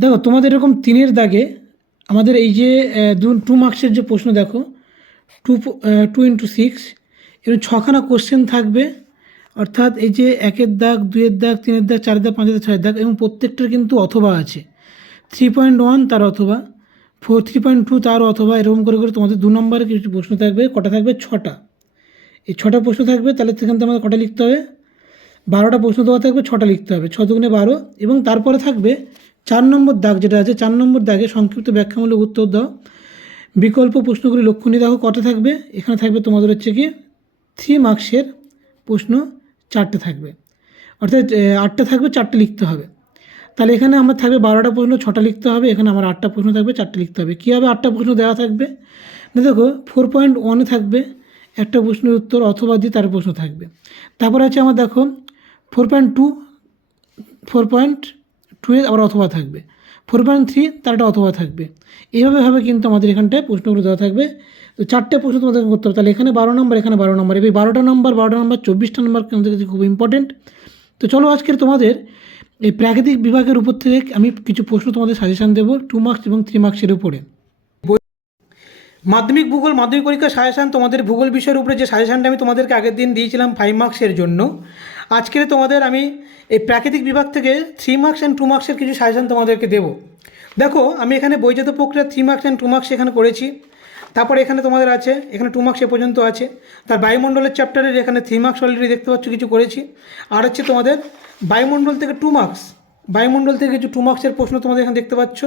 দেখো, তোমাদের এরকম তিনের দাগে আমাদের এই যে দু টু মার্কসের যে প্রশ্ন, দেখো টু টু ইন্টু সিক্স এরকম ছখানা কোশ্চেন থাকবে, অর্থাৎ এই যে একের দাগ দুয়ের দাগ, তিনের দাগ, চারের দাগ, পাঁচের দাগ, ছয়ের দাগ, এবং প্রত্যেকটার কিন্তু অথবা আছে। থ্রি পয়েন্ট ওয়ান তার অথবা ফোর থ্রি পয়েন্ট টু তার অথবা, এরকম করে করে তোমাদের দু নম্বরে কিছু প্রশ্ন থাকবে, কটা থাকবে? ছটা। এই ছটা প্রশ্ন থাকবে, তাহলে সেখান থেকে আমাদের কটা লিখতে হবে? বারোটা প্রশ্ন দেওয়া থাকবে, ছটা লিখতে হবে, ছ দুগুণে বারো, এবং তারপরে থাকবে চার নম্বর দাগ যেটা আছে, চার নম্বর দাগে সংক্ষিপ্ত ব্যাখ্যামূলক উত্তর দাও। বিকল্প প্রশ্নগুলি লক্ষণীয় দেখো, কটা থাকবে? এখানে থাকবে তোমাদের হচ্ছে কি থ্রি মার্কসের প্রশ্ন চারটে থাকবে। অর্থাৎ আটটা থাকবে, চারটে লিখতে হবে। তাহলে এখানে আমার থাকবে বারোটা প্রশ্ন, ছটা লিখতে হবে। এখানে আমার আটটা প্রশ্ন থাকবে, চারটে লিখতে হবে। কী হবে? আটটা প্রশ্ন দেওয়া থাকবে। না, দেখো ফোর পয়েন্ট ওয়ানে থাকবে, একটা প্রশ্নের উত্তর অথবা দিয়ে তার প্রশ্ন থাকবে। তারপর আছে আমার, দেখো four point two four point two এর আবার অথবা থাকবে। ফোর পয়েন্ট থ্রি তার একটা অথবা থাকবে। এইভাবে ভাবে কিন্তু আমাদের এখানটায় প্রশ্নগুলো দেওয়া থাকবে। তো চারটে প্রশ্ন তোমাদের করতে হবে। তাহলে এখানে বারো নম্বর, এখানে বারো নম্বর। এবার বারোটা নম্বর বারোটা নম্বর, চব্বিশটা নম্বর আমাদের কাছে খুব ইম্পর্টেন্ট তো চলো আজকের তোমাদের এই প্রাকৃতিক বিভাগের উপর থেকে আমি কিছু প্রশ্ন তোমাদের সাজেশান দেবো টু মার্কস এবং থ্রি মার্কসের উপরে। মাধ্যমিক ভূগোল, মাধ্যমিক পরীক্ষার সাজেশান তোমাদের ভূগোল বিষয়ের উপরে যে সাজেশানটা আমি তোমাদেরকে আগের দিন দিয়েছিলাম ফাইভ মার্কসের জন্য আজকের তোমাদের আমি এই প্রাকৃতিক বিভাগ থেকে থ্রি মার্কস অ্যান্ড টু মার্কসের কিছু সাজেশান তোমাদেরকে দেবো। দেখো, আমি এখানে বৈজাত প্রক্রিয়া three marks and two marks এখানে করেছি। তারপরে এখানে তোমাদের আছে, এখানে টু মার্কস এ পর্যন্ত আছে। তার বায়ুমণ্ডলের চ্যাপ্টারের এখানে থ্রি মার্কস অলরেডি দেখতে পাচ্ছ, কিছু করেছি। আর হচ্ছে তোমাদের বায়ুমণ্ডল থেকে টু মার্কস বায়ুমণ্ডল থেকে কিছু টু মার্কসের প্রশ্ন তোমাদের এখানে দেখতে পাচ্ছ।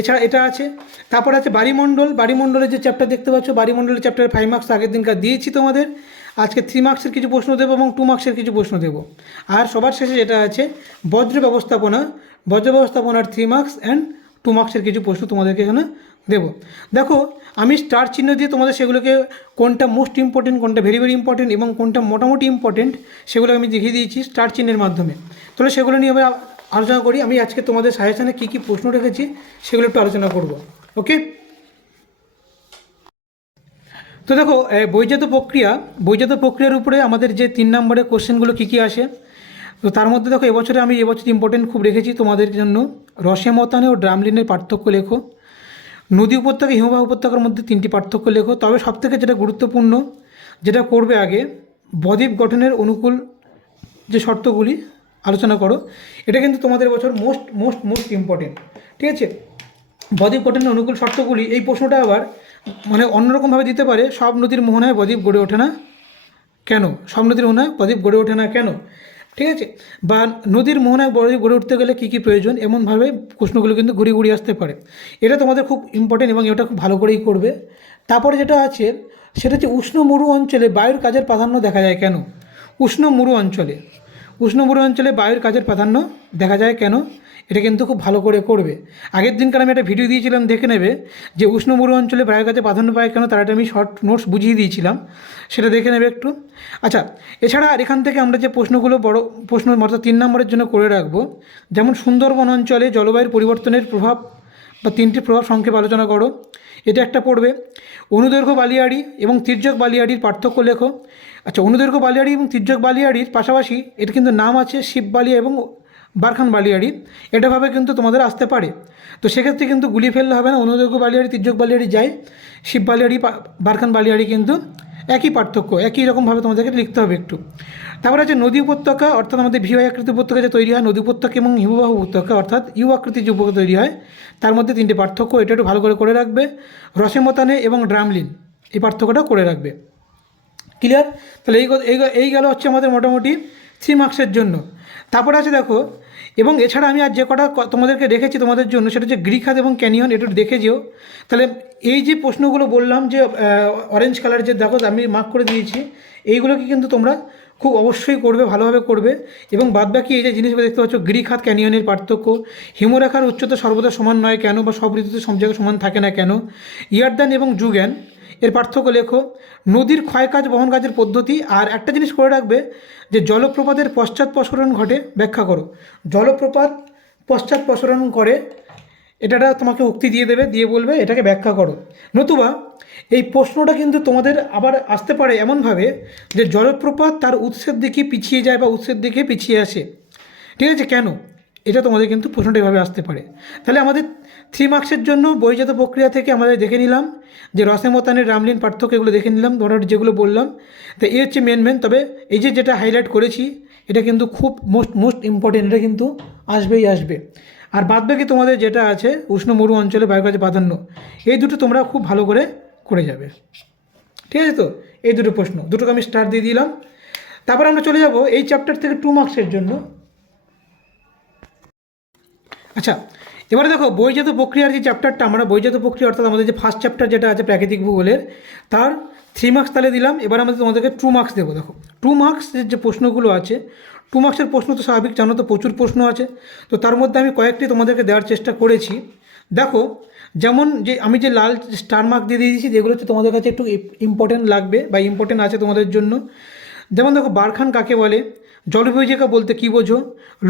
এছাড়া এটা আছে। তারপর আছে বাড়িমণ্ডল, বাড়িমণ্ডলের যে চ্যাপ্টার দেখতে পাচ্ছ, বাড়িমণ্ডলের চ্যাপ্টারে ফাইভ মার্কস আগের দিনকার দিয়েছি তোমাদের। আজকে থ্রি মার্কসের কিছু প্রশ্ন দেবো এবং টু মার্কসের কিছু প্রশ্ন দেবো। আর সবার শেষে যেটা আছে বজ্র ব্যবস্থাপনা বজ্র ব্যবস্থাপনার থ্রি মার্কস অ্যান্ড টু মার্কসের কিছু প্রশ্ন তোমাদেরকে এখানে দেবো। দেখো, আমি স্টার চিহ্ন দিয়ে তোমাদের সেগুলোকে কোনটা মোস্ট ইম্পর্টেন্ট কোনটা ভেরি ভেরি ইম্পর্টেন্ট এবং কোনটা মোটামুটি ইম্পর্টেন্ট সেগুলো আমি দেখিয়ে দিয়েছি স্টার চিহ্নের মাধ্যমে। তাহলে সেগুলো নিয়ে আমরা আলোচনা করি। আমি আজকে তোমাদের সাজেশনে কী কী প্রশ্ন রেখেছি সেগুলো একটু আলোচনা করব। ওকে তো দেখো বৈজাত প্রক্রিয়া বৈজাত প্রক্রিয়ার উপরে আমাদের যে তিন নম্বরের কোশ্চেনগুলো কী কী আসে, তো তার মধ্যে দেখো, এবছরে আমি এবছর ইম্পর্টেন্ট খুব রেখেছি তোমাদের জন্য। রসে মতানে ও ড্রামলিনের পার্থক্য লেখো। নদী উপত্যকা, হিমবাহ উপত্যকার মধ্যে তিনটি পার্থক্য লেখো। তবে সবথেকে যেটা গুরুত্বপূর্ণ, যেটা করবে আগে, বদ্বীপ গঠনের অনুকূল যে শর্তগুলি আলোচনা করো, এটা কিন্তু তোমাদের বছর মোস্ট মোস্ট মোস্ট ইম্পর্টেন্ট ঠিক আছে? বদ্বীপ গঠনের অনুকূল শর্তগুলি, এই প্রশ্নটা আবার মানে অন্যরকমভাবে দিতে পারে, সব নদীর মোহনায় প্রদীপ গড়ে ওঠে না কেন? সব নদীর মোহনায় প্রদীপ গড়ে ওঠে না কেন? ঠিক আছে? বা নদীর মোহনায় বদ্বীপ গড়ে উঠতে গেলে কী কী প্রয়োজন? এমনভাবে প্রশ্নগুলো কিন্তু ঘুরিয়ে ঘুরিয়ে আসতে পারে। এটা তোমাদের খুব ইম্পর্টেন্ট এবং এটা খুব ভালো করেই করবে। তারপরে যেটা আছে, সেটা হচ্ছে উষ্ণ মরু অঞ্চলে বায়ুর কাজের প্রাধান্য দেখা যায় কেন? উষ্ণ মরু অঞ্চলে। উষ্ণ মরু অঞ্চলে বায়ুর কাজের প্রাধান্য দেখা যায় কেন? এটা কিন্তু খুব ভালো করে করবে। আগের দিনকার আমি একটা ভিডিও দিয়েছিলাম, দেখে নেবে, যে উষ্ণ মরু অঞ্চলে বায়ুর কাজে প্রাধান্য পায় কেন, তার আমি শর্ট নোটস বুঝিয়ে দিয়েছিলাম। সেটা দেখে নেবে একটু। আচ্ছা এছাড়া আর এখান থেকে আমরা যে প্রশ্নগুলো বড়, প্রশ্ন অর্থাৎ তিন নম্বরের জন্য করে রাখব, যেমন সুন্দরবন অঞ্চলে জলবায়ুর পরিবর্তনের প্রভাব বা তিনটি প্রভাব সংক্ষেপে আলোচনা করো। এটা একটা পড়বে, অনুদৈর্ঘ্য বালিয়াড়ি এবং তির্যক বালিয়াড়ির পার্থক্য লেখো। আচ্ছা অনুদৈর্ঘ্য বালিয়াড়ি এবং তির্যক বালিয়াড়ির পাশাপাশি এটা কিন্তু নাম আছে শিব বালিয়া এবং বারখান বালিয়াড়ি। এটাভাবে কিন্তু তোমাদের আসতে পারে। তো সেক্ষেত্রে কিন্তু গুলি ফেললে হবে না। অনুদৈর্ঘ্য বালিয়াড়ি, তির্যক বালিয়াড়ি যায় শিব বালিয়াড়ি বারখান বালিয়াড়ি কিন্তু একই পার্থক্য, একই রকমভাবে তোমাদেরকে লিখতে হবে একটু। তারপরে আছে নদী উপত্যকা, অর্থাৎ আমাদের ভিওয়াই আকৃতি উপত্যকা যে তৈরি হয়, নদী উপত্যকা এবং হিমবাহ উপত্যকা, অর্থাৎ ইউ আকৃতির যে উপত্যকা তৈরি হয়, তার মধ্যে তিনটে পার্থক্য। এটা একটু ভালো করে করে রাখবে। রসেমতানে এবং ড্রামলিন, এই পার্থক্যটা করে রাখবে। ক্লিয়ার তাহলে এই এই গেল হচ্ছে আমাদের মোটামুটি থ্রি মার্কসের জন্য। তারপরে আছে দেখো, এবং এছাড়া আমি আর যে কটা তোমাদেরকে রেখেছি তোমাদের জন্য, সেটা হচ্ছে গ্রিক হাত এবং ক্যানিয়ন একটু দেখে যেও। তাহলে এই যে প্রশ্নগুলো বললাম যে অরেঞ্জ কালার যে দেখো, আমি মার্ক করে দিয়েছি, এইগুলোকে কিন্তু তোমরা খুব অবশ্যই করবে, ভালোভাবে করবে। এবং বাদবাকি এই যে জিনিসগুলো দেখতে পাচ্ছ, গ্রিক হাত, ক্যানিয়নের পার্থক্য, হিমরেখার উচ্চতা সর্বদা সমান নয় কেন, বা সব ঋতুতে সব জায়গায় সমান থাকে না কেন, ইয়ারদান এবং যুগ্যান এর পার্থক্য লেখো, নদীর ক্ষয়কাজ বহন কাজের পদ্ধতি, আর একটা জিনিস করে রাখবে যে জলপ্রপাতের পশ্চাৎ প্রসারণ ঘটে, ব্যাখ্যা করো। জলপ্রপাত পশ্চাৎ প্রসারণ করে, এটাটা তোমাকে উক্তি দিয়ে দেবে, দিয়ে বলবে, এটাকে ব্যাখ্যা করো। নতুবা, এই প্রশ্নটা কিন্তু তোমাদের আবার আসতে পারে এমনভাবে যে জলপ্রপাত তার উৎসের দিকে পিছিয়ে যায় বা উৎসের দিকে পিছিয়ে আসে। ঠিক আছে? কেন? এটা তোমাদের কিন্তু প্রশ্নটা এভাবে আসতে পারে। তাহলে আমাদের থ্রি মার্কসের জন্য বহিজাত প্রক্রিয়া থেকে আমাদের দেখে নিলাম যে রসেমতানের রামলীন পার্থক্য এগুলো দেখে নিলাম মোটামুটি যেগুলো বললাম। তো এই হচ্ছে মেন মেন তবে এই যে যেটা হাইলাইট করেছি, এটা কিন্তু খুব মোস্ট মোস্ট ইম্পর্টেন্ট এটা কিন্তু আসবেই আসবে। আর বাদ বাকি তোমাদের যেটা আছে, উষ্ণ মরু অঞ্চলে বায়ুকাজে প্রাধান্য, এই দুটো তোমরা খুব ভালো করে করে যাবে। ঠিক আছে তো? এই দুটো প্রশ্ন, দুটোকে আমি স্টার দিয়ে দিলাম। তারপর আমরা চলে যাব এই চ্যাপ্টার থেকে টু মার্কসের জন্য। আচ্ছা এবারে দেখো বইজাত প্রক্রিয়ার যে চ্যাপ্টারটা আমরা বইজাত প্রক্রিয়া অর্থাৎ আমাদের যে ফার্স্ট চ্যাপ্টার যেটা আছে প্রাকৃতিক ভূগোলের, তার থ্রি মার্কস তাহলে দিলাম। এবার আমাদের তোমাদেরকে টু মার্কস দেবো, দেখো। টু মার্কসের যে প্রশ্নগুলো আছে টু মার্কসের প্রশ্ন তো স্বাভাবিক, জানো তো প্রচুর প্রশ্ন আছে। তো তার মধ্যে আমি কয়েকটি তোমাদেরকে দেওয়ার চেষ্টা করেছি। দেখো, যেমন যে আমি যে লাল স্টার মার্ক দিয়ে দিয়েছি যেগুলো হচ্ছে তোমাদের কাছে একটু ইম্পর্টেন্ট লাগবে বা ইম্পর্টেন্ট আছে তোমাদের জন্য। যেমন দেখো, বারখান কাকে বলে? জলবিভাজিকা বলতে কী বোঝো?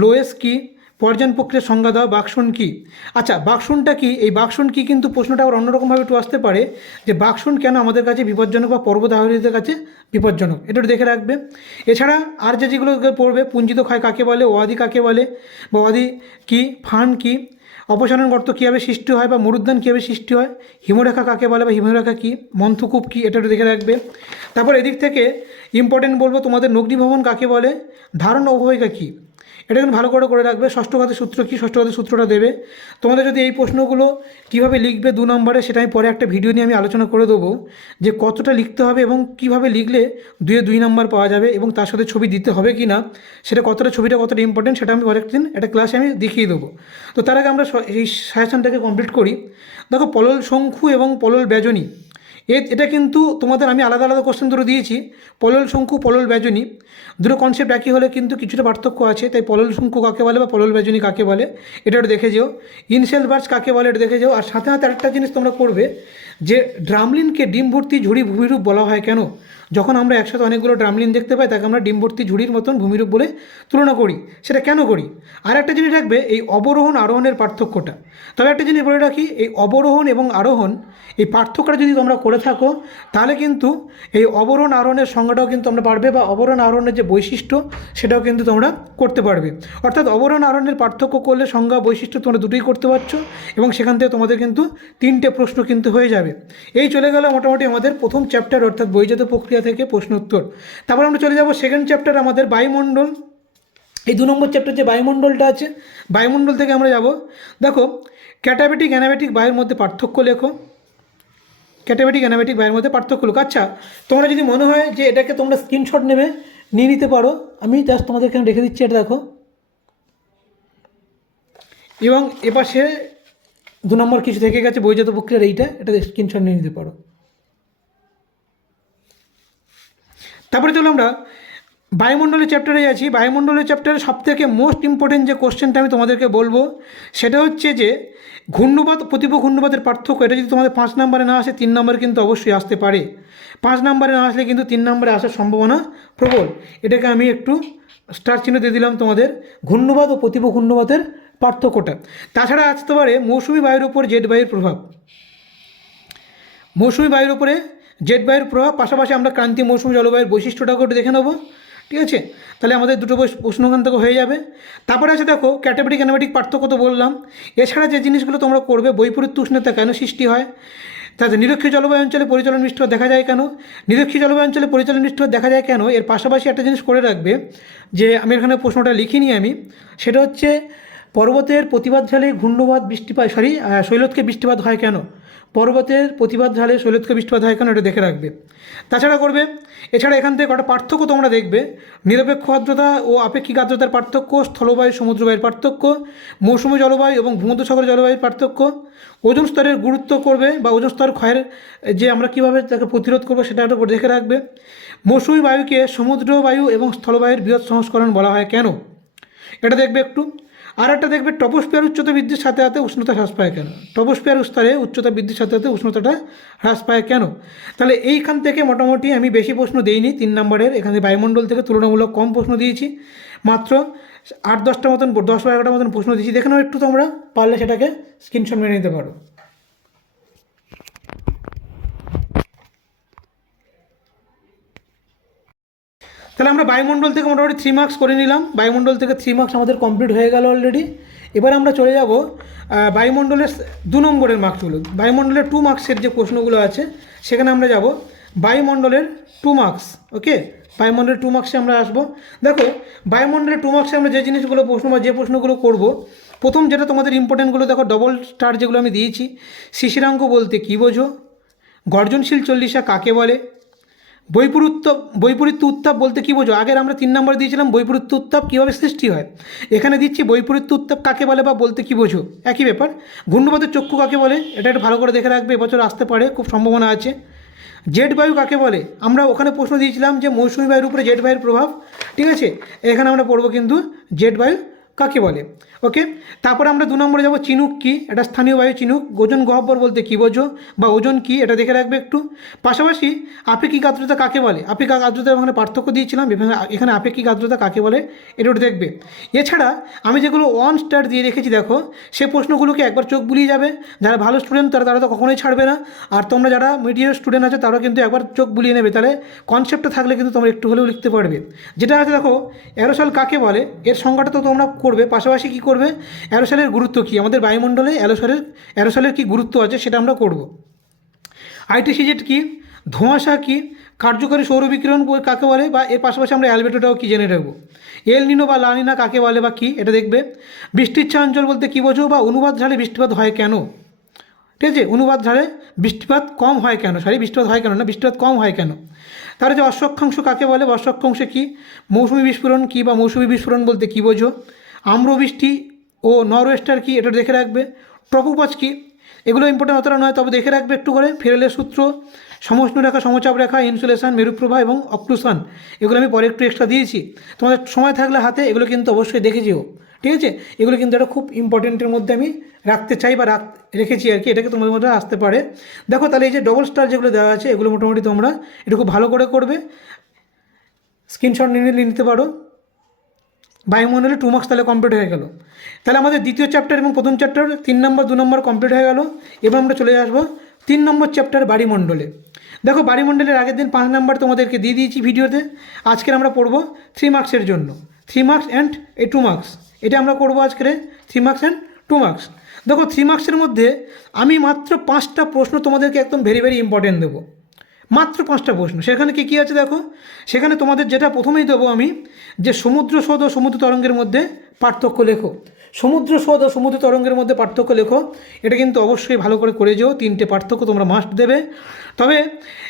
লোয়েস কি? পর্যায়ন প্রক্রিয়ার সংজ্ঞা দাও বাক্সন কি? আচ্ছা বাক্সনটা কি? এই বাক্সন কি কিন্তু প্রশ্নটা আবার অন্যরকমভাবে একটু আসতে পারে যে বাক্সন কেন আমাদের কাছে বিপজ্জনক বা পর্বতারোহীদের কাছে বিপজ্জনক? এটা একটু দেখে রাখবে। এছাড়া আর যে যেগুলো পড়বে, পুঞ্জিত ক্ষয় কাকে বলে, ওয়াদি কাকে বলে, বা ওয়াদি কি, ফান কি, অপসারণ গর্ত কীভাবে সৃষ্টি হয় বা মরুদ্যান কীভাবে সৃষ্টি হয়, হিমরেখা কাকে বলে বা হিমরেখা কী, মন্থকূপ কী, এটা একটু দেখে রাখবে। তারপর এদিক থেকে ইম্পর্টেন্ট বলব তোমাদের নগ্নিভবন কাকে বলে, ধারণ অবহিকা কী? এটা কিন্তু ভালো করে করে রাখবে। ষষ্ঠ ঘাতের সূত্র কী? ষষ্ঠ ঘাতের সূত্রটা দেবে। তোমাদের যদি এই প্রশ্নগুলো কীভাবে লিখবে দু নম্বরে, সেটা আমি পরে একটা ভিডিও নিয়ে আমি আলোচনা করে দেবো, যে কতটা লিখতে হবে এবং কীভাবে লিখলে দুয়ে দুই নম্বর পাওয়া যাবে এবং তার সাথে ছবি দিতে হবে কি না সেটা কতটা ছবিটা কতটা ইম্পর্টেন্ট সেটা আমি পরের দিন একটা ক্লাসে আমি দেখিয়ে দেবো। তো তার আগে আমরা এই সাজেশনটাকে কমপ্লিট করি। দেখো পলল শঙ্খু এবং পলল ব্যজনী এটা কিন্তু তোমাদের আমি আলাদা আলাদা কোশ্চেন ধরে দিয়েছি। পলল, শঙ্কু, পলল, ব্যজনী। দুটো কনসেপ্ট একই হলে কিন্তু কিছুটা পার্থক্য আছে, তাই পলল, শঙ্কু কাকে বলে বা পলল, ব্যজনী কাকে বলে এটা একটু দেখে যেও। ইনসেল বার্স কাকে বলে, এটা দেখে যেও। আর সাথে সাথে একটা জিনিস তোমরা করবে, যে ড্রামলিনকে ডিম ভর্তি ঝুড়ি ভূমিরূপ বলা হয় কেন? যখন আমরা একসাথে অনেকগুলো ড্রামলিন দেখতে পাই, তাকে আমরা ডিমবর্তী ঝুড়ির মতন ভূমিরূপ বলে তুলনা করি। সেটা কেন করি? আর একটা জিনিস রাখবে, এই অবরোহণ আরোহণের পার্থক্যটা। তবে একটা জিনিস বলে রাখি, এই অবরোহণ এবং আরোহণ, এই পার্থক্যটা যদি তোমরা করে থাকো, তাহলে কিন্তু এই অবরোহণ আরোহণের সংজ্ঞাটাও কিন্তু তোমরা পারবে বা অবরোহণ আরোহণের যে বৈশিষ্ট্য, সেটাও কিন্তু তোমরা করতে পারবে। অর্থাৎ অবরোহণ আরোহণের পার্থক্য করলে সংজ্ঞা বৈশিষ্ট্য তোমরা দুটোই করতে পারছ এবং সেখান থেকে তোমাদের কিন্তু তিনটে প্রশ্ন কিন্তু হয়ে যাবে। এই চলে গেল মোটামুটি আমাদের প্রথম চ্যাপ্টার অর্থাৎ বৈজাত প্রক্রিয়া থেকে প্রশ্ন উত্তর তারপর আমরা চলে যাব সেকেন্ড চ্যাপ্টার আমাদের বায়ুমণ্ডল। এই দু নম্বর চ্যাপ্টার যে বায়ুমণ্ডলটা আছে, বায়ুমণ্ডল থেকে আমরা যাব। দেখো ক্যাটাবেটিক অ্যানাবেটিক বায়ুর মধ্যে পার্থক্য লেখো। ক্যাটাবেটিক অ্যানাবেটিক বায়ুর মধ্যে পার্থক্য লেখো। আচ্ছা তোমরা যদি মনে হয় যে এটাকে তোমরা স্ক্রিনশট নেবে, নিয়ে নিতে পারো। আমি জাস্ট তোমাদের এখানে রেখে দিচ্ছি, এটা দেখো। এবং এপাশে দু নম্বর কিছু থেকে গেছে বৈজাত প্রক্রিয়ার এইটা এটা স্ক্রিনশট নিয়ে নিতে পারো। তারপরে চলো আমরা বায়ুমণ্ডলের চ্যাপ্টারে আছি। বায়ুমণ্ডলের চ্যাপ্টারে সবথেকে মোস্ট ইম্পর্টেন্ট যে কোশ্চেনটা আমি তোমাদেরকে বলব, সেটা হচ্ছে যে ঘূর্ণবাদ প্রতিভ ঘূর্ণবাদের পার্থক্য, এটা যদি তোমাদের পাঁচ নম্বরে না আসে, তিন নম্বরে কিন্তু অবশ্যই আসতে পারে। পাঁচ নম্বরে না আসলে কিন্তু তিন নম্বরে আসার সম্ভাবনা প্রবল। এটাকে আমি একটু স্টার চিহ্ন দিয়ে দিলাম তোমাদের ঘূর্ণবাদ ও প্রতিভ ঘূর্ণবাদের পার্থক্যটা। তাছাড়া আসতে পারে মৌসুমি বায়ুর উপর জেট বায়ুর প্রভাব। মৌসুমি বায়ুর উপরে জেট বায়ুর প্রভাব, পাশাপাশি আমরা ক্রান্তীয় মৌসুমি জলবায়ুর বৈশিষ্ট্যটাকে একটু দেখে নেব, ঠিক আছে? তাহলে আমাদের দুটো প্রশ্ন ওখান থেকে হয়ে যাবে। তারপরে আছে দেখো ক্যাটাবেটিক অ্যানাবেটিক পার্থক্য তো বললাম। এছাড়া যে জিনিসগুলো তোমরা করবে বৈপরীত্য উষ্ণতা কেন সৃষ্টি হয়? তাতে নিরক্ষীয় জলবায়ু অঞ্চলে পরিচালন মিষ্ট দেখা যায় কেন? নিরক্ষীয় জলবায়ু অঞ্চলে পরিচালন মিষ্ট দেখা যায় কেন? এর পাশাপাশি একটা জিনিস করে রাখবে, যে আমি এখানে প্রশ্নটা লিখিনি আমি, সেটা হচ্ছে পর্বতের প্রতিবাদ ঝালে ঘূর্ণবাদ বৃষ্টিপাত সরি শৈলতকে বৃষ্টিপাত হয় কেন? পর্বতের প্রতিবাদ শৈলতকে বৃষ্টিপাত হয় কেন এটা দেখে রাখবে। তাছাড়া করবে, এছাড়া এখান থেকে কটা পার্থক্য তোমরা দেখবে। নিরপেক্ষ আর্দ্রতা ও আপেক্ষিক আর্দ্রতার পার্থক্য, স্থলবায়ু, সমুদ্রবায়ুর পার্থক্য, মৌসুমী জলবায়ু এবং ভূমধ্যসাগর জলবায়ুর পার্থক্য। ওজন স্তরের গুরুত্ব করবে বা ওজন স্তর ক্ষয়ের যে আমরা কীভাবে তাকে প্রতিরোধ করব সেটা একটু দেখে রাখবে। মৌসুমী বায়ুকে সমুদ্র বায়ু এবং স্থলবায়ুর বৃহৎ সংস্করণ বলা হয় কেন? এটা দেখবে একটু। আর একটা দেখবে টপোস্পিয়ার উচ্চতা বৃদ্ধির সাথে সাথে উষ্ণতা হ্রাস পায় কেন? টপোস্পিয়ার স্তরে উচ্চতা বৃদ্ধির সাথে সাথে উষ্ণতাটা হ্রাস পায় কেন? তাহলে এইখান থেকে মোটামুটি আমি বেশি প্রশ্ন দিইনি, তিন নম্বরের, এখানে বায়ুমণ্ডল থেকে তুলনামূলক কম প্রশ্ন দিয়েছি। মাত্র আট, দশটা মতন, দশ এগারোটা মতন প্রশ্ন দিয়েছি। দেখে নাও একটু তোমরা, পারলে সেটাকে স্ক্রিনশট মেনে নিতে পারো। তাহলে আমরা বায়ুমণ্ডল থেকে মোটামুটি থ্রি মার্কস করে নিলাম। বায়ুমণ্ডল থেকে থ্রি মার্কস আমাদের কমপ্লিট হয়ে গেল অলরেডি এবার আমরা চলে যাব বায়ুমণ্ডলের দু নম্বরের মার্কসগুলো বায়ুমণ্ডলের টু মার্কসের যে প্রশ্নগুলো আছে, সেখানে আমরা যাব। বায়ুমণ্ডলের টু মার্কস ওকে বায়ুমণ্ডলের টু মার্কসে আমরা আসব। দেখো, বায়ুমণ্ডলের টু মার্কসে আমরা যে জিনিসগুলো প্রশ্ন বা যে প্রশ্নগুলো করব, প্রথম যেটা তোমাদের ইম্পর্টেন্টগুলো দেখো ডবল স্টার যেগুলো আমি দিয়েছি, শিশিরাঙ্ক বলতে কী বোঝো? গর্জনশীল চল্লিশা কাকে বলে? বৈপরীত্য বৈপরীত্য উত্তাপ বলতে কী বোঝো? আগের আমরা তিন নম্বর দিয়েছিলাম বৈপরীত্য উত্তাপ কীভাবে সৃষ্টি হয়। এখানে দিচ্ছি বৈপরীত্য উত্তাপ কাকে বলে বা বলতে কী বোঝো? একই ব্যাপার। ঘূর্ণপাতের চক্ষু কাকে বলে? এটা একটু ভালো করে দেখে রাখবে, এবছর আসতে পারে, খুব সম্ভাবনা আছে। জেট বায়ু কাকে বলে? আমরা ওখানে প্রশ্ন দিয়েছিলাম যে মৌসুমী বায়ুর উপরে জেট বায়ুর প্রভাব, ঠিক আছে? এখানে আমরা পড়ব কিন্তু জেট বায়ু কাকে বলে? ওকে তারপরে আমরা দু নম্বরে যাব, চিনুক কি? এটা স্থানীয় বায়ু চিনুক। ওজন গহ্বর বলতে কী বোঝো? বা ওজন কি? এটা দেখে রাখবে একটু। পাশাপাশি আপেক্ষিক আর্দ্রতা কাকে বলে? আপেক্ষিক আর্দ্রতা ওখানে পার্থক্য দিয়েছিলাম। এখানে এখানে আপেক্ষিক আর্দ্রতা কাকে বলে? এটা দেখবে। এছাড়া আমি যেগুলো ওয়ান স্টার দিয়ে রেখেছি, দেখো, সে প্রশ্নগুলোকে একবার চোখ বুলিয়ে যাবে। যারা ভালো স্টুডেন্ট তারা তারা তো কখনোই ছাড়বে না। আর তোমরা যারা মিডিয়ার স্টুডেন্ট আছে, তারাও কিন্তু একবার চোখ বুলিয়ে নেবে। তাহলে কনসেপ্টটা থাকলে কিন্তু তোমরা একটু হলেও লিখতে পারবে। যেটা আছে, দেখো অ্যারোসল কাকে বলে? এর সংজ্ঞাটা তো তোমরা করবে, পাশাপাশি কী করবে? অ্যারোসলের গুরুত্ব কী? আমাদের বায়ুমণ্ডলে অ্যারোসলের অ্যারোসলের কী গুরুত্ব আছে সেটা আমরা করব। আইটিসিজেট কী? ধোঁয়াশা কী? কার্যকরী সৌর বিকিরণ কাকে বলে? বা এর পাশাপাশি আমরা অ্যালবেটোটাও কী জেনে রাখব? এল নিনো বা লানিনা কাকে বলে বা কী? এটা দেখবে। বৃষ্টিচ্ছা অঞ্চল বলতে কী বোঝো বা অনুবাদ ঝালে বৃষ্টিপাত হয় কেন? ঠিক আছে? অনুবাদ ঝাড়ে বৃষ্টিপাত কম হয় কেন? সরি, বৃষ্টিপাত হয় কেন না? বৃষ্টিপাত কম হয় কেন? তার যে অশ্বক্ষাংশ কাকে বলে? অশ্বক্ষাংশে কী? মৌসুমি বিস্ফোরণ কী বা মৌসুমি বিস্ফোরণ বলতে কী বোঝো? আম্রবৃষ্টি ও নরওয়েস্টার কি এটা দেখে রাখবে? ট্রপোপাচ কী? এগুলো ইম্পর্টেন্ট অতটা নয়, তবে দেখে রাখবে একটু করে। ফেরেলের সূত্র সমষ্ণু রেখা, সমচাপ রেখা ইনসুলেশন মেরুপ্রভা এবং অক্লুশন এগুলো আমি পরে একটু এক্সট্রা দিয়েছি। তোমাদের সময় থাকলে হাতে, এগুলো কিন্তু অবশ্যই দেখে যেও। ঠিক আছে? এগুলো কিন্তু একটা খুব ইম্পর্টেন্টের মধ্যে আমি রাখতে চাই বা রাখ রেখেছি আর কি, এটাকে তোমাদের মধ্যে আসতে পারে। দেখো তাহলে এই যে ডবল স্টার যেগুলো দেওয়া আছে, এগুলো মোটামুটি তোমরা এটা খুব ভালো করে করবে। স্ক্রিনশট নিয়ে নিতে পারো। বায়ুমণ্ডলে টু মার্কস তাহলে কমপ্লিট হয়ে গেল। তাহলে আমাদের দ্বিতীয় চ্যাপ্টার এবং প্রথম চ্যাপ্টার তিন নম্বর দু নম্বর কমপ্লিট হয়ে গেল। এবার আমরা চলে আসব তিন নম্বর চ্যাপ্টার বাড়িমণ্ডলে। দেখো বাড়িমণ্ডলের আগের দিন পাঁচ নাম্বার তোমাদেরকে দিয়ে দিয়েছি ভিডিওতে। আজকের আমরা পড়ব থ্রি মার্কসের জন্য। Three marks and a two marks এটা আমরা করব আজকের three marks and two marks দেখো থ্রি মার্কসের মধ্যে আমি মাত্র পাঁচটা প্রশ্ন তোমাদেরকে একদম ভেরি ভেরি ইম্পর্টেন্ট দেবো। মাত্র পাঁচটা প্রশ্ন। সেখানে কী কী আছে দেখো? সেখানে তোমাদের যেটা প্রথমেই দেবো আমি, যে সমুদ্র স্রোত ও সমুদ্র তরঙ্গের মধ্যে পার্থক্য লেখো। সমুদ্র স্রোত ও সমুদ্র তরঙ্গের মধ্যে পার্থক্য লেখো। এটা কিন্তু অবশ্যই ভালো করে করে যেও, তিনটে পার্থক্য তোমরা মাস্ট দেবে। তবে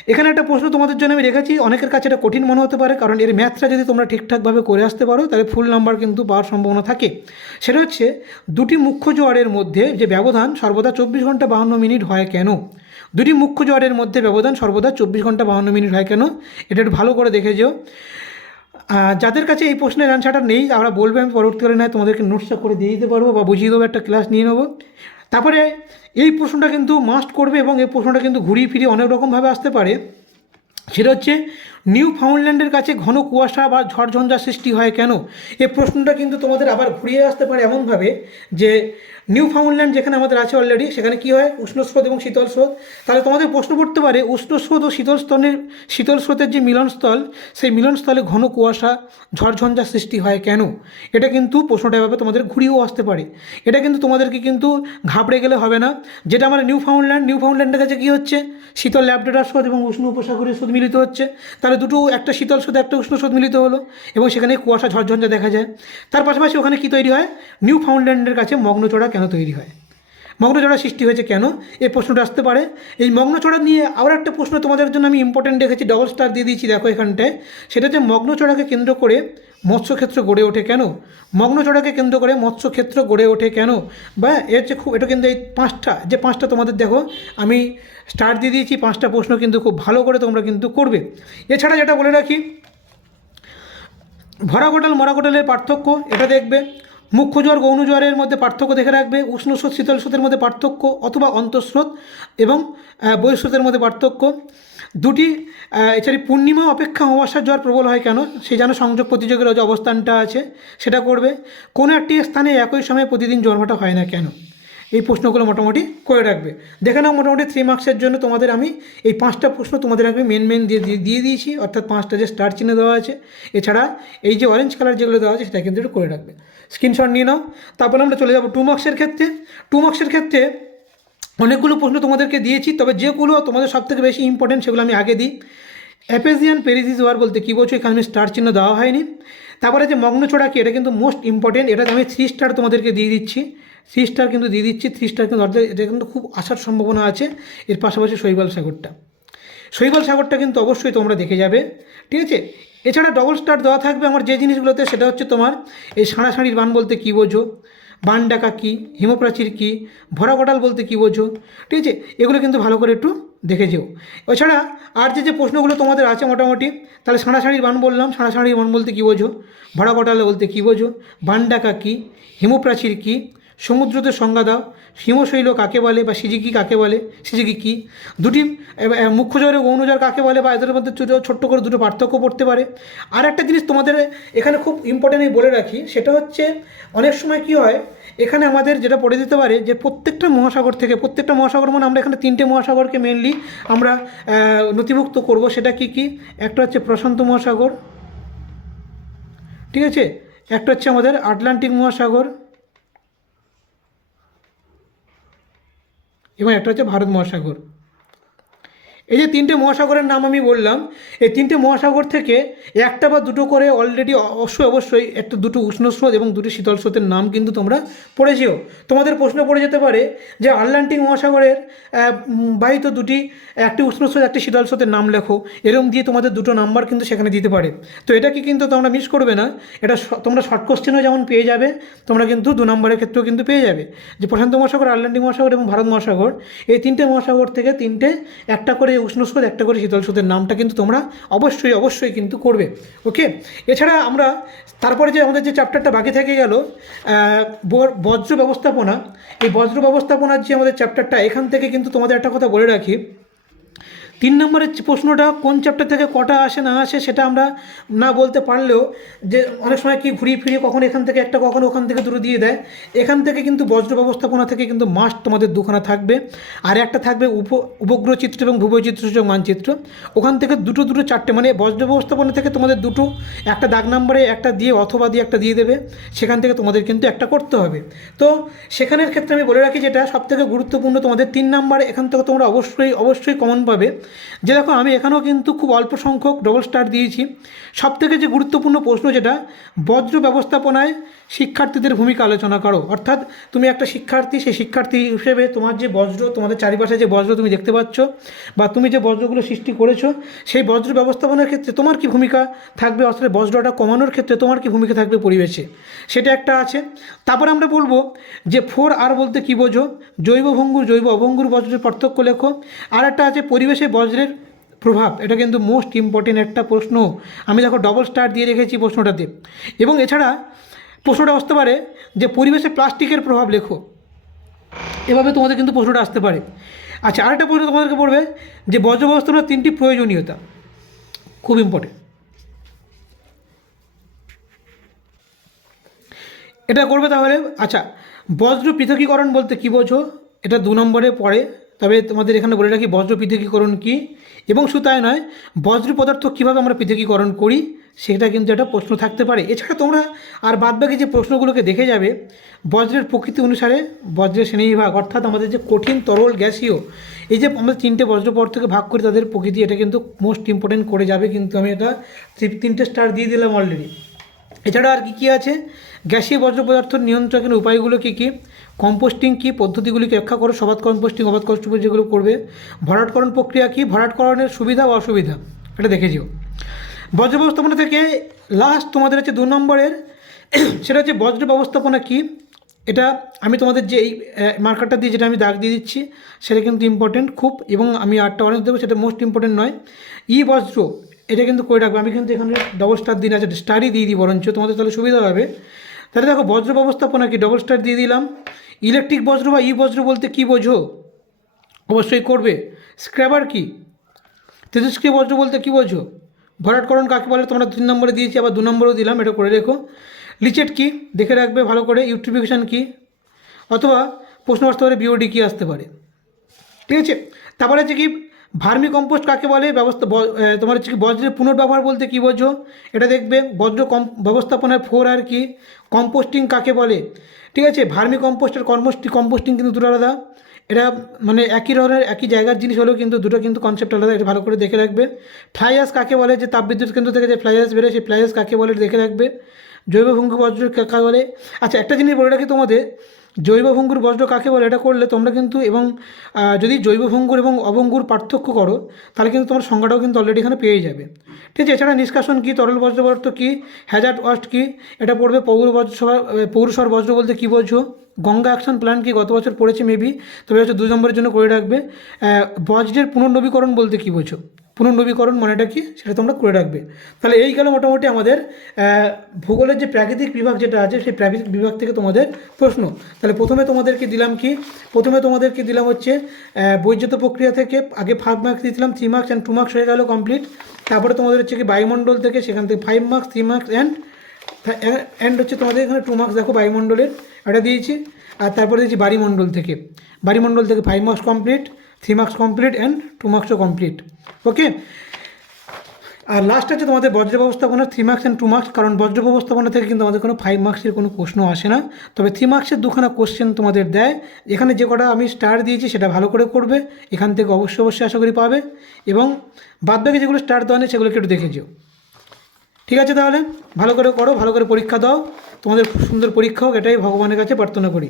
এখানে একটা প্রশ্ন তোমাদের জন্য আমি রেখেছি, অনেকের কাছে এটা কঠিন মনে হতে পারে, কারণ এর ম্যাথটা যদি তোমরা ঠিকঠাকভাবে করে আসতে পারো, তাহলে ফুল নাম্বার কিন্তু পাওয়ার সম্ভাবনা থাকে। সেটা হচ্ছে, দুটি মুখ্য জোয়ারের মধ্যে যে ব্যবধান, সর্বদা চব্বিশ ঘণ্টা বাহান্ন মিনিট হয় কেন? দুটি মুখ্য জ্বরের মধ্যে ব্যবধান সর্বদা চব্বিশ ঘণ্টা বাহান্ন মিনিট হয় কেন? এটা একটু ভালো করে দেখে যেও। যাদের কাছে এই প্রশ্নের অ্যান্সারটা নেই আমরা বলবে, আমি পরবর্তীকালে নয় তোমাদেরকে নোটসটা করে দিয়ে দিতে পারব বা বুঝিয়ে দেবো, একটা ক্লাস নিয়ে নেব। তারপরে এই প্রশ্নটা কিন্তু মাস্ট করবে এবং এই প্রশ্নটা কিন্তু ঘুরিয়ে ফিরিয়ে অনেক রকমভাবে আসতে পারে। সেটা হচ্ছে নিউ ফাউন্ডল্যান্ডের কাছে ঘন কুয়াশা বা ঝড়ঝঞ্ঝা সৃষ্টি হয় কেন? এই প্রশ্নটা কিন্তু তোমাদের আবার ঘুরিয়ে আসতে পারে এমনভাবে যে নিউ ফাউন্ডল্যান্ড যেখানে আমাদের আছে অলরেডি সেখানে কি হয়? উষ্ণ স্রোত এবং শীতল স্রোত। তাহলে তোমাদের প্রশ্ন পড়তে পারে, উষ্ণ স্রোত ও শীতল স্তনের, শীতল স্রোতের যে মিলনস্থল, সেই মিলনস্থলে ঘন কুয়াশা, ঝড়ঝঞ্ঝা সৃষ্টি হয় কেন? এটা কিন্তু প্রশ্নটা এভাবে তোমাদের ঘুরিয়েও আসতে পারে। এটা কিন্তু তোমাদেরকে কিন্তু ঘাবড়ে গেলে হবে না। যেটা আমার নিউ ফাউন্ডল্যান্ড নিউ ফাউন্ডল্যান্ডের কাছে কী হচ্ছে? শীতল ল্যাবডেটার স্রোত এবং উষ্ণ উপসাগরীয় স্রোত মিলিত হচ্ছে। তাহলে দুটো, একটা শীতল স্রোত একটা উষ্ণ স্রোত মিলিত হলো এবং সেখানে কুয়াশা ঝড়ঝঞ্ঝা দেখা যায়। তার পাশাপাশি ওখানে কী তৈরি হয়? নিউ ফাউন্ডল্যান্ডের কাছে মগ্নচড়া কেন তৈরি হয়? মগ্নচড়া সৃষ্টি হয়েছে কেন? এই প্রশ্নটা আসতে পারে। এই মগ্নচড়া নিয়ে আবার একটা প্রশ্ন তোমাদের জন্য আমি ইম্পর্টেন্ট রেখেছি ডবল স্টার দিয়ে দিয়েছি, দেখো এখানটায়। সেটা হচ্ছে মগ্নচড়াকে কেন্দ্র করে মৎস্যক্ষেত্র গড়ে ওঠে কেন? মগ্নচড়াকে কেন্দ্র করে মৎস্যক্ষেত্র গড়ে ওঠে কেন? বা এর হচ্ছে খুব, এটা কিন্তু এই পাঁচটা, যে পাঁচটা তোমাদের দেখো, আমি স্টার দিয়ে দিয়েছি, পাঁচটা প্রশ্ন কিন্তু খুব ভালো করে তোমরা কিন্তু করবে। এছাড়া যেটা বলে রাখি, ভরা কোটাল মরা কোটালের পার্থক্য, এটা দেখবে। মুখ্য জ্বর, গৌণ জ্বরের মধ্যে পার্থক্য দেখে রাখবে, উষ্ণ স্রোত, শীতল স্রোতের মধ্যে পার্থক্য অথবা অন্তঃস্রোত এবং বহিঃস্রোতের মধ্যে পার্থক্য। দুটি এছাড়া পূর্ণিমা অপেক্ষা অমাবস্যার জ্বর প্রবল হয় কেন? সেই যেন সংযোগ প্রতিযোগের যে অবস্থানটা আছে, সেটা করবে। কোনো একটি স্থানে একই সময়ে প্রতিদিন জ্বর হয় না কেন? এই প্রশ্নগুলো মোটামুটি করে রাখবে। দেখে নাও মোটামুটি থ্রি মার্কসের জন্য তোমাদের আমি এই পাঁচটা প্রশ্ন তোমাদের আগে মেন মেন দিয়ে, দিয়ে- দিয়ে দিয়েছি। অর্থাৎ পাঁচটা যে স্টার চিহ্ন দেওয়া আছে। এছাড়া এই যে অরেঞ্জ কালার যেগুলো দেওয়া আছে, সেটা কিন্তু একটু করে রাখবে। স্ক্রিনশট নিয়ে নাও। তারপরে আমরা চলে যাব টু মার্কসের ক্ষেত্রে। টু মার্কসের ক্ষেত্রে অনেকগুলো প্রশ্ন তোমাদেরকে দিয়েছি, তবে যেগুলো তোমাদের সবথেকে বেশি ইম্পর্টেন্ট সেগুলো আমি আগে দিই। অ্যাপেজিয়ান পেরিজিস ওয়ার বলতে কী বলছো? এখানে আমি স্টার চিহ্ন দেওয়া হয়নি। তারপরে যে মগ্নচোড়া কি এটা কিন্তু মোস্ট ইম্পর্টেন্ট এটা আমি থ্রি স্টার তোমাদেরকে দিয়ে দিচ্ছি। থ্রি স্টার কিন্তু দিয়ে দিচ্ছি থ্রি স্টার কিন্তু অর্ধেক, এটা কিন্তু খুব আসার সম্ভাবনা আছে, এর পাশাপাশি শৈবাল সাগরটা। শৈবাল সাগরটা কিন্তু অবশ্যই তোমরা দেখে যাবে, ঠিক আছে? এছাড়া ডবল স্টার দেওয়া থাকবে আমার যে জিনিসগুলোতে, সেটা হচ্ছে তোমার এই সাঁড়াসাঁড়ির বান বলতে কী বোঝো, বান ডাকা কী, হিমপ্রাচীর কী, ভরা কটাল বলতে কী বোঝো, ঠিক আছে? এগুলো কিন্তু ভালো করে একটু দেখে যেও। এছাড়া আর যে যে প্রশ্নগুলো তোমাদের আছে মোটামুটি, তাহলে সাঁড়াসাঁড়ির বান বললাম, সাঁড়াসাঁড়ির বান বলতে কী বোঝো, ভরা কটাল বলতে কী বোঝো, বান ডাকা কী, হিমপ্রাচীর কী সমুদ্রতে সংজ্ঞা দাও। হিমশৈল কাকে বলে বা সিজিকি কাকে বলে? সিজিকি কী? দুটি মুখ্য জ্বরে গৌণজ্বর কাকে বলে বা এদের মধ্যে ছোটো, ছোট্ট করে দুটো পার্থক্য পড়তে পারে। আর একটা জিনিস তোমাদের এখানে খুব ইম্পর্টেন্ট আমি বলে রাখি, সেটা হচ্ছে অনেক সময় কি হয়, এখানে আমাদের যেটা পড়ে দিতে পারে যে প্রত্যেকটা মহাসাগর থেকে, প্রত্যেকটা মহাসাগর মানে আমরা এখানে তিনটে মহাসাগরকে মেনলি আমরা নথিভুক্ত করব। সেটা কি কি? একটা হচ্ছে প্রশান্ত মহাসাগর, ঠিক আছে? একটা হচ্ছে আমাদের আটলান্টিক মহাসাগর এবং একটা হচ্ছে ভারত মহাসাগর। এই যে তিনটে মহাসাগরের নাম আমি বললাম, এই তিনটে মহাসাগর থেকে একটা বা দুটো করে অলরেডি অবশ্যই অবশ্যই একটা দুটো উষ্ণ স্রোত এবং দুটি শীতল স্রোতের নাম কিন্তু তোমরা পড়েছিও। তোমাদের প্রশ্ন পড়ে যেতে পারে যে আটলান্টিক মহাসাগরের বাহিত দুটি, একটি উষ্ণ স্রোত, একটি শীতল স্রোতের নাম লেখো। এরকম দিয়ে তোমাদের দুটো নাম্বার কিন্তু সেখানে দিতে পারে। তো এটাকে কিন্তু তোমরা মিস করবে না। এটা তোমরা শর্ট কোশ্চেনও যেমন পেয়ে যাবে, তোমরা কিন্তু দু নম্বরের ক্ষেত্রেও কিন্তু পেয়ে যাবে। যে প্রশান্ত মহাসাগর, আটলান্টিক মহাসাগর এবং ভারত মহাসাগর, এই তিনটে মহাসাগর থেকে তিনটে, একটা করে উষ্ণ স্রোত একটা করে শীতল স্রোতের নামটা কিন্তু তোমরা অবশ্যই অবশ্যই কিন্তু করবে ওকে এছাড়া আমরা তারপরে যে আমাদের যে চ্যাপ্টারটা বাকি থেকে গেল বজ্র ব্যবস্থাপনা, এই বজ্র ব্যবস্থাপনার যে আমাদের চ্যাপ্টারটা এখান থেকে কিন্তু তোমাদের একটা কথা বলে রাখি। তিন নম্বরের প্রশ্নটা কোন চ্যাপ্টার থেকে কটা আসে, না আসে, সেটা আমরা না বলতে পারলেও যে অনেক সময় কি ঘুরিয়ে ফিরিয়ে কখন এখান থেকে একটা, কখন ওখান থেকে দুটো দিয়ে দেয়, এখান থেকে কিন্তু বজ্র ব্যবস্থাপনা থেকে কিন্তু মাস্ট তোমাদের দুখানা থাকবে। আর একটা থাকবে উপ, উপগ্রহ চিত্র এবং ভূবৈচিত্র চিত্রসূচক মানচিত্র। ওখান থেকে দুটো দুটো, চারটে মানে বজ্র ব্যবস্থাপনা থেকে তোমাদের দুটো, একটা দাগ নাম্বারে একটা দিয়ে অথবা দিয়ে একটা দিয়ে দেবে, সেখান থেকে তোমাদের কিন্তু একটা করতে হবে। তো সেখানের ক্ষেত্রে আমি বলে রাখি যেটা সবথেকে গুরুত্বপূর্ণ তোমাদের তিন নাম্বারে এখান থেকে তোমরা অবশ্যই অবশ্যই কমন পাবে। যে দেখো, আমি এখানেও কিন্তু খুব অল্প সংখ্যক ডবল স্টার দিয়েছি। সবথেকে যে গুরুত্বপূর্ণ প্রশ্ন যেটা, বজ্র ব্যবস্থাপনায় শিক্ষার্থীদের ভূমিকা আলোচনা করো। অর্থাৎ তুমি একটা শিক্ষার্থী, সেই শিক্ষার্থী হিসেবে তোমার যে বজ্র, তোমাদের চারিপাশে যে বজ্র তুমি দেখতে পাচ্ছ, বা তুমি যে বজ্রগুলো সৃষ্টি করেছ, সেই বজ্র ব্যবস্থাপনার ক্ষেত্রে তোমার কি ভূমিকা থাকবে? অর্থাৎ বজ্রটা কমানোর ক্ষেত্রে তোমার কি ভূমিকা থাকবে পরিবেশে? সেটা একটা আছে। তারপর আমরা বলব যে ফোর আর বলতে কী বোঝো? জৈব ভঙ্গুর জৈব অভঙ্গুর বজ্রের পার্থক্য লেখো। আর একটা আছে, পরিবেশে বজ্রের প্রভাব, এটা কিন্তু মোস্ট ইম্পর্টেন্ট একটা প্রশ্ন। আমি দেখো ডবল স্টার দিয়ে রেখেছি প্রশ্নটাতে। এবং এছাড়া প্রশ্নটা আসতে পারে যে পরিবেশে প্লাস্টিকের প্রভাব লেখো। এভাবে তোমাদের কিন্তু প্রশ্নটা আসতে পারে। আচ্ছা আরেকটা প্রশ্ন তোমাদেরকে পড়বে যে বজ্র ব্যবস্থাপনার তিনটি প্রয়োজনীয়তা। খুব ইম্পর্টেন্ট এটা করবে তাহলে আচ্ছা বজ্র পৃথকীকরণ বলতে কী বোঝো? এটা দু নম্বরে পড়ে। তবে তোমাদের এখানে বলে রাখি বজ্র পৃথকীকরণ কী? এবং শুধু তাই নয়, বজ্র পদার্থ কীভাবে আমরা পৃথকীকরণ করি? সেটা কিন্তু একটা প্রশ্ন থাকতে পারে। এছাড়া তোমরা আর বাদবাকি যে প্রশ্নগুলোকে দেখে যাবে, বজ্রের প্রকৃতি অনুসারে বজ্রের শ্রেণীবিভাগ, অর্থাৎ আমাদের যে কঠিন, তরল, গ্যাসীয়, এই যে আমরা তিনটে বজ্রপর থেকে ভাগ করি তাদের প্রকৃতি, এটা কিন্তু মোস্ট ইম্পর্টেন্ট করে যাবে। কিন্তু আমি এটা তিন- তিনটে স্টার দিয়ে দিলাম অলরেডি এছাড়া আর কি কী আছে? গ্যাসীয় বর্জ্য পদার্থ নিয়ন্ত্রণের উপায়গুলো কী কী? কম্পোস্টিং কী পদ্ধতিগুলিকে রক্ষা করো? সবাদ কম্পোস্টিং অবাধ কম্পোস্টিং যেগুলো করবে। ভরাটকরণ প্রক্রিয়া কী? ভরাটকরণের সুবিধা ও অসুবিধা? এটা দেখে যেও। বজ্র ব্যবস্থাপনা থেকে লাস্ট তোমাদের হচ্ছে দু নম্বরের, সেটা হচ্ছে বজ্র ব্যবস্থাপনা কী? এটা আমি তোমাদের যে এই মার্কারটা দিয়ে যেটা আমি দাগ দিয়ে দিচ্ছি, সেটা কিন্তু ইম্পর্টেন্ট খুব এবং আমি আটটা অরেঞ্জ দেবো, সেটা মোস্ট ইম্পর্টেন্ট নয়। ই বজ্র এটা কিন্তু করে রাখব। আমি কিন্তু এখানে ডবল স্টার দিন আছে স্টারই দিয়ে দিই বরঞ্চ। তোমাদের তাহলে সুবিধা হবে। তাহলে দেখো, বজ্র ব্যবস্থাপনা কি? ডবল স্টার দিয়ে দিলাম। ইলেকট্রিক বজ্র বা ই বজ্র বলতে কী বোঝো? অবশ্যই করবে। স্ক্র্যাবার কি? তেজস্ক্রিয় বজ্র বলতে কী বোঝো? ভরাটকরণ কাকে বলে? তোমরা তিন নম্বরে দিয়েছি, আবার দু নম্বরেও দিলাম, এটা করে রেখো। লিচেট কি? দেখে রাখবে, ভালো করে। ইউট্রিফিকেশান কি? অথবা প্রশ্ন আসতে পারে বিওডি কী আসতে পারে। ঠিক আছে? তারপরে হচ্ছে কি? ভার্মি কম্পোস্ট কাকে বলে? ব্যবস্থা তোমার হচ্ছে কি বজ্রের পুনর্ব্যবহার বলতে কী বোঝো? এটা দেখবে, বজ্র কম, ব্যবস্থাপনার ফোর আর কি। কম্পোস্টিং কাকে বলে? ঠিক আছে, ভার্মি কম্পোস্টের কর্মস্টি কম্পোস্টিং কিন্তু দুটো আলাদা। এটা মানে একই ধরনের, একই জায়গার জিনিস হলেও কিন্তু দুটো কিন্তু কনসেপ্ট আলাদা, এটা ভালো করে দেখে রাখবে। ফ্লাইয়াস কাকে বলে? যে তাপবিদ্যুৎ কেন্দ্র থেকে যে ফ্লাইয়াস বেরোয়, সেই ফ্লাইয়াস কাকে বলে দেখে রাখবে। জৈব ভঙ্গু বজ্র কাকে বলে? আচ্ছা একটা জিনিস বলে রাখি তোমাদের। জৈব ভঙ্গুর বজ্র কাকে বলে? এটা করলে তোমরা কিন্তু এবং যদি জৈব ভঙ্গুর এবং অভঙ্গুর পার্থক্য করো, তাহলে কিন্তু তোমার সংজ্ঞাটাও কিন্তু অলরেডি এখানে পেয়ে যাবে। ঠিক আছে, এছাড়া নিষ্কাশন কী? তরল বজ্র পদার্থ কী? হ্যাজার্ড ওয়াস্ট কী? এটা পড়বে পৌর বজ্রসভা পৌরসর বজ্র বলতে কী বোঝো? গঙ্গা অ্যাকশন প্ল্যান কি? গত বছর পড়েছে মেবি তবে হচ্ছে দুই নম্বরের জন্য করে রাখবে। বজ্রের পুনর্নবীকরণ বলতে কী বোঝো? পুনর্নবীকরণ মানেটা কি? সেটা তোমরা করে রাখবে। তাহলে এই গেল মোটামুটি আমাদের ভূগোলের যে প্রাকৃতিক বিভাগ যেটা আছে সেই প্রাকৃতিক বিভাগ থেকে তোমাদের প্রশ্ন। তাহলে প্রথমে তোমাদেরকে দিলাম কি? প্রথমে তোমাদেরকে দিলাম হচ্ছে আহ, বৈদ্যুত প্রক্রিয়া থেকে আগে ফাইভ মার্কস দিয়েছিলাম three marks and two marks হয়ে গেল কমপ্লিট তারপরে তোমাদের হচ্ছে কি বায়ুমণ্ডল থেকে সেখান থেকে five marks three marks and and হচ্ছে তোমাদের এখানে টু মার্কস দেখো বায়ুমণ্ডলের এটা দিয়েছি। আর তারপরে দিয়েছি বাড়িমণ্ডল থেকে। বাড়িমণ্ডল থেকে five marks complete three marks complete and two মার্কসও complete okay আর লাস্ট আছে তোমাদের বজ্র ব্যবস্থাপনা three marks and two marks কারণ বজ্র ব্যবস্থাপনা থেকে কিন্তু আমাদের কোনো ফাইভ মার্কসের কোনো প্রশ্ন আসে না। তবে থ্রি মার্কসের দুখানা কোশ্চেন তোমাদের দেয়। এখানে যে কটা আমি স্টার দিয়েছি সেটা ভালো করে করবে। এখান থেকে অবশ্যই অবশ্যই আশা করি পাবে। এবং বাদবাকি যেগুলো স্টার দেওয়া নেই সেগুলোকে একটু দেখে যেও। ঠিক আছে তাহলে? ভালো করে করো, ভালো করে পরীক্ষা দাও। তোমাদের সুন্দর পরীক্ষা হোক, এটাই ভগবানের কাছে প্রার্থনা করি।